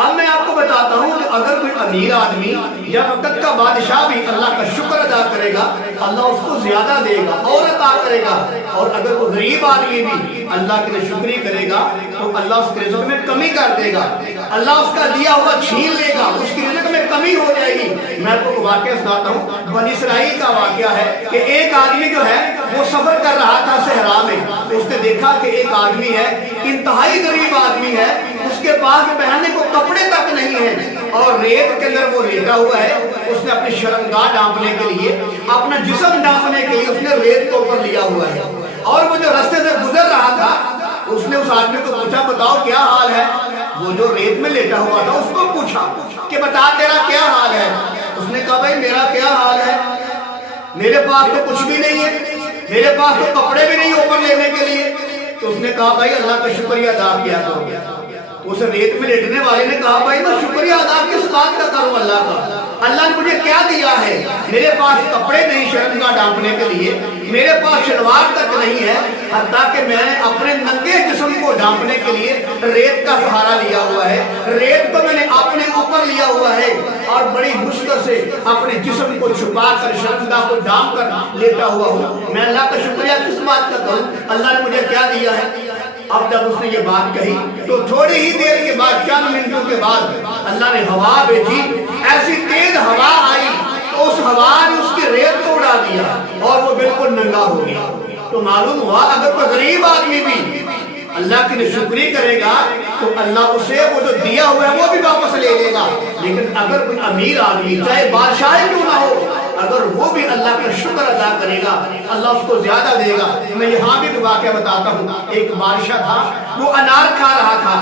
اب میں آپ کو بتاتا ہوں کہ اگر کوئی امیر آدمی یا وقت کا بادشاہ بھی اللہ کا شکر ادا کرے گا، اللہ اس کو زیادہ دے گا اور عطا کرے گا، اور اگر کوئی غریب آدمی بھی اللہ کے لیے شکری کرے گا تو اللہ اس کے رزق میں کمی کر دے گا، اللہ اس کا دیا ہوا چھین لے گا، اس کی رزق میں کمی ہو جائے گی۔ میں آپ کو واقعہ سناتا ہوں، بنی اسرائیل کا واقعہ ہے کہ ایک آدمی جو ہے وہ سفر کر رہا تھا صحرا میں، اس نے دیکھا کہ ایک آدمی ہے، انتہائی غریب آدمی ہے، اس کے پاس پہننے کو کپڑے تک نہیں ہیں اور ریت کے اندر وہ لیٹا ہوا ہے۔ اس نے اپنی شرمگاہ ڈھانپنے کے لیے، اپنا جسم ڈھانپنے کے لیے اس نے ریت کو اوپر لیا ہوا ہے، اور وہ جو رستے سے گزر رہا تھا اس نے اس آدمی کو پوچھا بتاؤ کیا حال ہے؟ وہ جو ریت میں لیٹا ہوا تھا اس کو پوچھا کہ بتا تیرا کیا حال ہے؟ اس نے کہا بھائی میرا کیا حال ہے، میرے پاس تو کچھ بھی نہیں ہے، میرے پاس تو کپڑے بھی نہیں اوپر لینے کے لیے۔ تو اس نے کہا بھائی اللہ کا شکریہ ادا کیا کرو۔ اس ریت میں لیٹنے والے نے کہا بھائی میں شکریہ ادا کس بات کا کروں اللہ کا؟ اللہ نے مجھے کیا دیا ہے؟ میرے پاس کپڑے نہیں شرمگاہ ڈھانپنے کے لیے، میرے پاس شلوار تک نہیں ہے، حتیٰ کہ میں نے اپنے ننگے جسم کو ڈھانپنے کے لیے ریت کا سہارا لیا ہوا ہے، ریت کو میں نے اپنے اوپر لیا ہوا ہے، اور بڑی مشکل سے اپنے جسم کو چھپا کر شرمگاہ کو ڈھانپ کر لیٹا ہوا ہوں۔ میں اللہ کا شکریہ کس بات کا کروں؟ اللہ نے مجھے کیا دیا ہے؟ اب جب اس نے یہ بات کہی تو تھوڑی ہی دیر کے بعد، چند منٹوں کے بعد اللہ نے ہوا بھیجی، ایسی تیز ہوا آئی تو اس ہوا نے اس کی ریت کو اڑا دیا اور وہ بالکل ننگا ہو گیا۔ تو معلوم ہوا اگر کوئی غریب آدمی بھی اللہ کی شکری کرے گا تو اللہ اسے وہ جو دیا ہوا ہے وہ بھی واپس لے لے گا، لیکن اگر کوئی امیر آدمی چاہے بادشاہ کیوں نہ ہو، اگر وہ بھی اللہ کا شکر ادا کرے گا اللہ اس کو زیادہ دے گا۔ میں یہاں بھی ایک واقعہ بتاتا ہوں، ایک بادشاہ تھا، وہ انار کھا رہا تھا،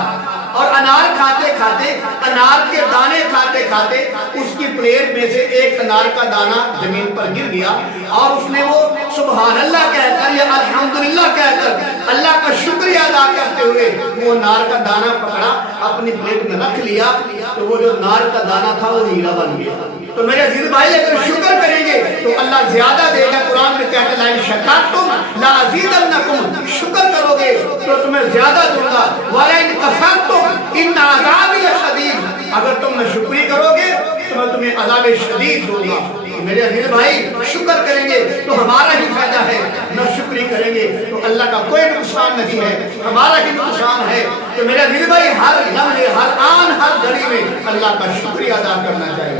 اور انار کھاتے کھاتے، انار کے دانے کھاتے کھاتے اس کی پلیٹ میں سے ایک انار کا دانہ زمین پر گر گیا، اور اس نے وہ سبحان اللہ کہہ کر یا الحمدللہ کہہ کر اللہ کا شکریہ ادا کرتے ہوئے وہ انار کا دانہ پکڑا، اپنی پلیٹ میں رکھ لیا، تو وہ جو انار کا دانہ تھا وہ ہیرا بن گیا۔ تو میرے عزیز بھائی اگر شکر کریں گے تو اللہ زیادہ دے گا۔ قرآن میں کہتے ہیں لَئِن شَكَرْتُمْ لَأَزِيدَنَّكُمْ، شکر کرو گے تو تمہیں زیادہ دوں گا، وَلَئِن كَفَرْتُمْ إِنَّ عَذَابِي لَشَدِيدٌ، اگر تم نہ شکری کرو گے تو میں تمہیں عذاب شدید دوں گا۔ میرے عزیز بھائی شکر کریں گے تو ہمارا ہی فائدہ ہے، نہ شکری کریں گے تو اللہ کا کوئی نقصان نہیں ہے، ہمارا ہی نقصان ہے۔ تو میرے عزیز بھائی ہر لمحے، ہر آن، ہر گھڑی میں اللہ کا شکریہ ادا کرنا چاہیے۔